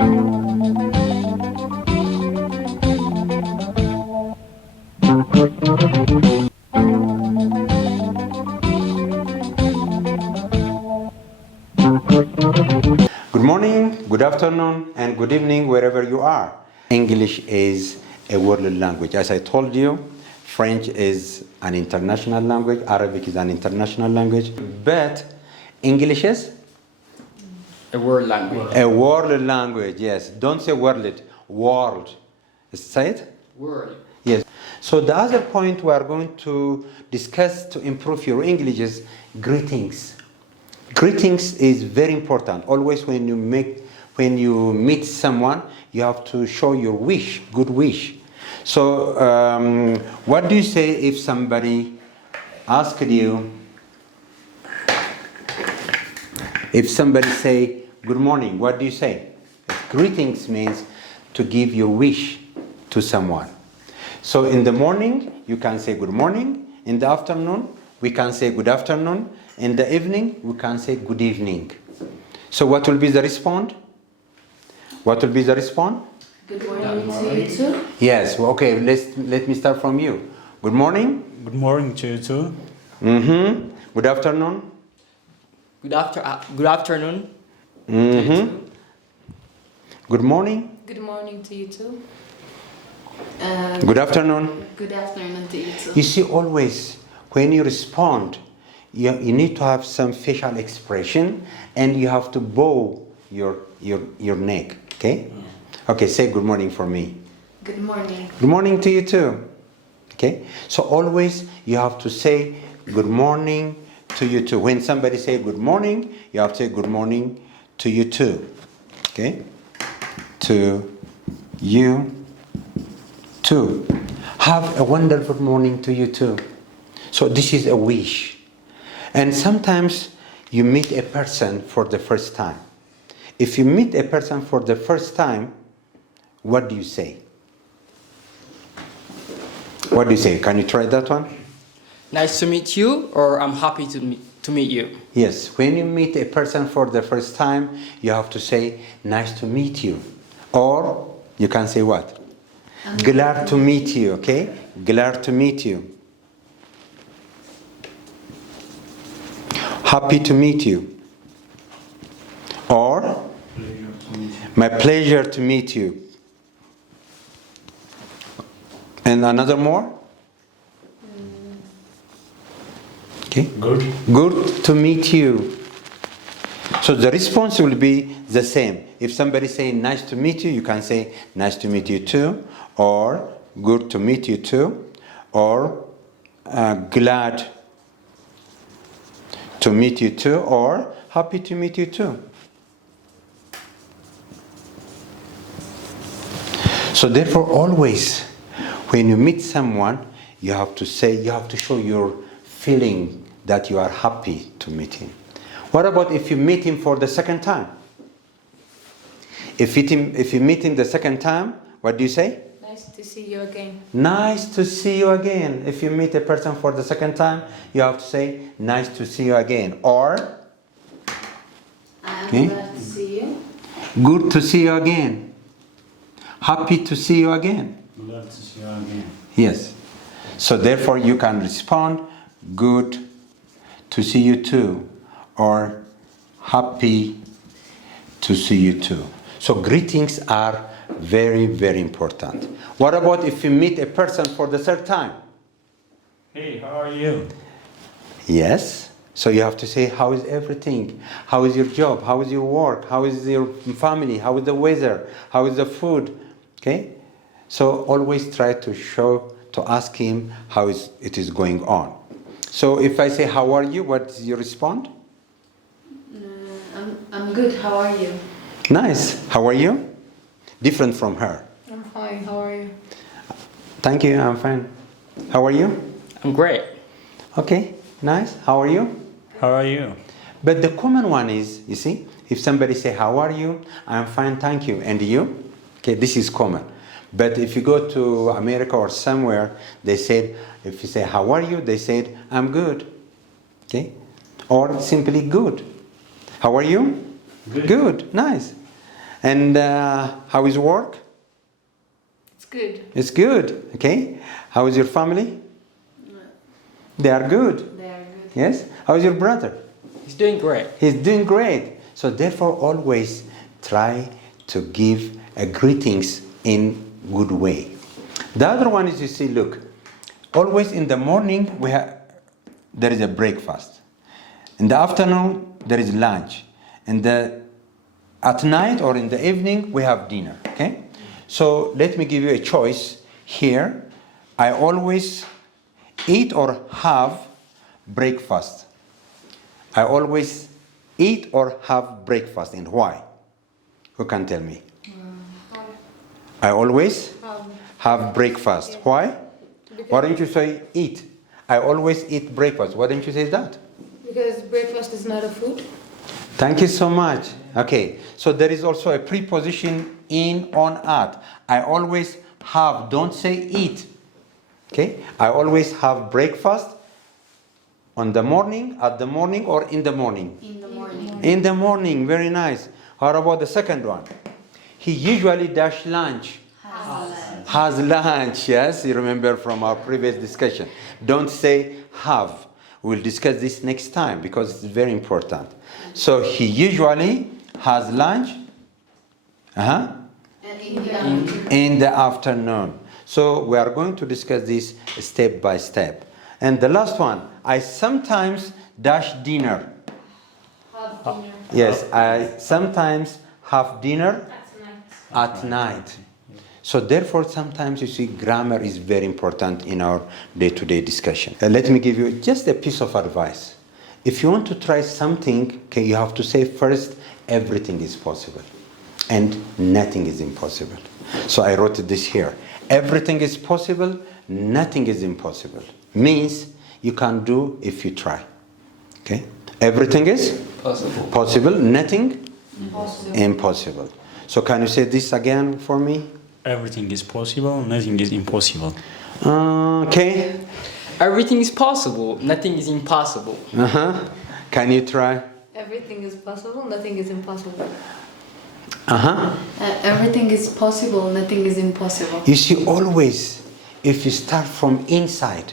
Good morning, good afternoon, and good evening wherever you are. English is a world language. As I told you, French is an international language, Arabic is an international language, but English is? A world language. A world language, yes. Don't say world, world. Say it? World. Yes. So the other point we are going to discuss to improve your English is greetings. Greetings is very important. Always when you meet someone, you have to show your wish, good wish. So what do you say if somebody asked you, if somebody say good morning, what do you say? Greetings means to give your wish to someone. So in the morning, you can say good morning. In the afternoon, we can say good afternoon. In the evening, we can say good evening. So what will be the response? What will be the response? Good morning to you too. Yes, well, okay, let me start from you. Good morning. Good morning to you too. Good afternoon. Good afternoon. Good morning. Good morning to you too. Good afternoon. Good afternoon to you too. You see, always when you respond, you need to have some facial expression and you have to bow your neck. Okay? Okay, say good morning for me. Good morning. Good morning to you too. Okay? So always you have to say good morning to you too. When somebody say good morning, you have to say good morning to you too. Okay? To you too. Have a wonderful morning to you too. So this is a wish. And sometimes you meet a person for the first time. If you meet a person for the first time, what do you say? What do you say? Can you try that one? Nice to meet you, or I'm happy to meet you. Yes, when you meet a person for the first time, you have to say, nice to meet you. Or you can say what? Glad to meet you, okay? Glad to meet you. Happy to meet you. Or my pleasure to meet you. And another more? Okay. Good to meet you. So the response will be the same. If somebody say nice to meet you, you can say nice to meet you too, or good to meet you too, or glad to meet you too, or happy to meet you too. So therefore, always when you meet someone, you have to show your feeling that you are happy to meet him. What about if you meet him for the second time? If you meet him the second time, what do you say? Nice to see you again. Nice to see you again. If you meet a person for the second time, you have to say nice to see you again. Or I'm glad to see you. good to see you again. Happy to see you again. Glad to see you again. Yes. So therefore you can respond good to see you too, or happy to see you too. So greetings are very, very important. What about if you meet a person for the third time? Hey, how are you? Yes. So you have to say, how is everything? How is your job? How is your work? How is your family? How is the weather? How is the food? Okay? So always try to ask him how it is going on. So if I say, how are you? What is your response? I'm good. How are you? Nice. How are you? Different from her. I'm fine. How are you? Thank you. I'm fine. How are you? I'm great. Okay. Nice. How are you? How are you? But the common one is, you see, if somebody say, how are you? I'm fine, thank you. And you? Okay, this is common. But if you go to America or somewhere, they said, if you say, how are you? They said, I'm good. Okay? Or simply good. How are you? Good. Good. Nice. And how is work? It's good. It's good. Okay. How is your family? They are good. They are good. Yes. How is your brother? He's doing great. He's doing great. So therefore, always try to give a greetings in good way. The other one is, you see, look, always in the morning there is a breakfast. In the afternoon there is lunch. At night or in the evening we have dinner. Okay. So let me give you a choice here. I always eat or have breakfast. I always eat or have breakfast. And why? Who can tell me? I always have breakfast. Why? Why don't you say eat? I always eat breakfast. Why don't you say that? Because breakfast is not a food. Thank you so much. Okay, so there is also a preposition in, on, at. I always have. Don't say eat. Okay, I always have breakfast on the morning, at the morning, or in the morning. In the morning. In the morning. Very nice. How about the second one? He usually dash lunch. Has lunch. Yes, you remember from our previous discussion. Don't say have. We'll discuss this next time because it's very important. So he usually has lunch in the afternoon. So we are going to discuss this step by step. And the last one, I sometimes dash dinner. Have dinner. Yes, I sometimes have dinner at night. So therefore, sometimes you see grammar is very important in our day-to-day discussion. Let me give you just a piece of advice. If you want to try something, okay, you have to say first, everything is possible and nothing is impossible. So I wrote this here. Everything is possible, nothing is impossible. Means you can do if you try. Okay? Everything is possible, nothing impossible. So can you say this again for me? Everything is possible, nothing is impossible. Okay. Everything is possible. Nothing is impossible. Can you try? Everything is possible, nothing is impossible. Uh-huh. Everything is possible, nothing is impossible. You see, always, if you start from inside,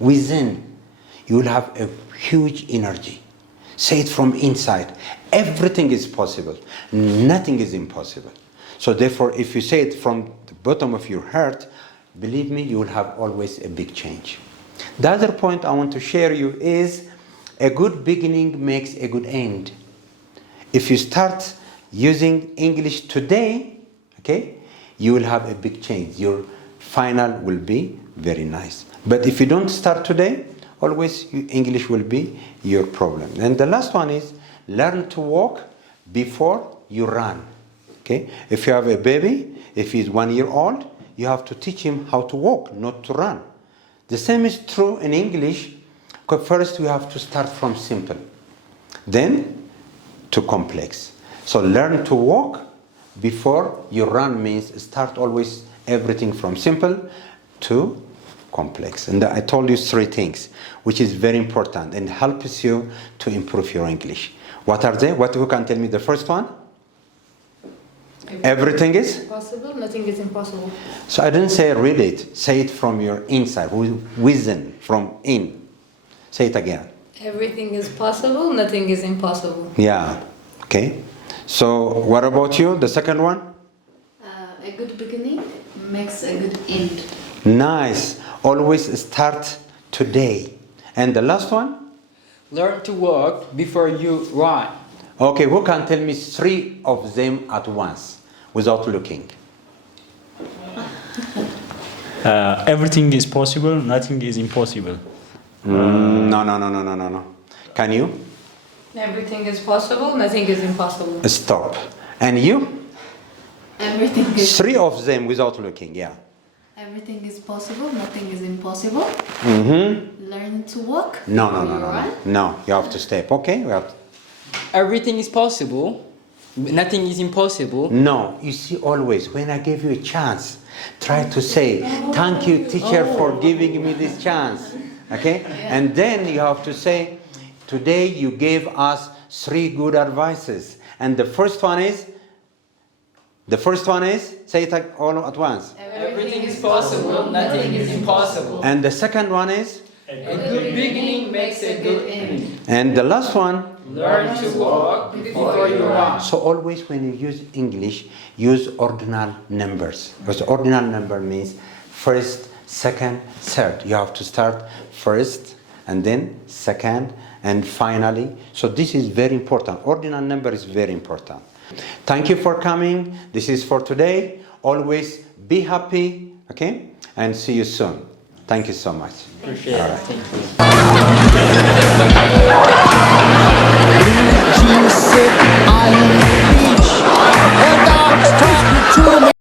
within, you will have a huge energy. Say it from inside. Everything is possible. Nothing is impossible. So therefore, if you say it from the bottom of your heart, believe me, you will have always a big change. The other point I want to share you is a good beginning makes a good end. If you start using English today, okay, you will have a big change. Your final will be very nice. But if you don't start today, always English will be your problem. And the last one is learn to walk before you run. Okay? If you have a baby, if he's 1 year old, you have to teach him how to walk, not to run. The same is true in English. First, you have to start from simple, then to complex. So learn to walk before you run means start always everything from simple to complex. And I told you 3 things, which is very important and helps you to improve your English. What are they? Who can tell me the first one? Everything is possible, nothing is impossible. So I didn't say read it. Say it from your inside, within, from in. Say it again. Everything is possible, nothing is impossible. Yeah. Okay. So what about you? The second one? A good beginning makes a good end. Nice. Always start today. And the last one? Learn to walk before you run. Okay, who can tell me 3 of them at once without looking? Everything is possible, nothing is impossible. No. Can you? Everything is possible, nothing is impossible. Stop. And you? Everything is 3 of them without looking, yeah. Everything is possible, nothing is impossible. Learn to walk. No. Run. No, you have to step, okay? Everything is possible. Nothing is impossible. No, you see, always when I give you a chance, try to say, thank you, teacher, for giving me this chance. Okay? And then you have to say, today you gave us 3 good advices. And the first one is, The first one is, say it all at once. Everything is possible, nothing is impossible. And the second one is, A good beginning makes a good end. and the last one. Learn to walk before you run. So always when you use English, use ordinal numbers. Because ordinal number means first, second, third. You have to start first and then second and finally. So this is very important. Ordinal number is very important. Thank you for coming. This is for today. Always be happy, okay? And see you soon. Thank you so much. Appreciate it. All right. Thank you. Jesus said, I am the beach, and dogs talking to me.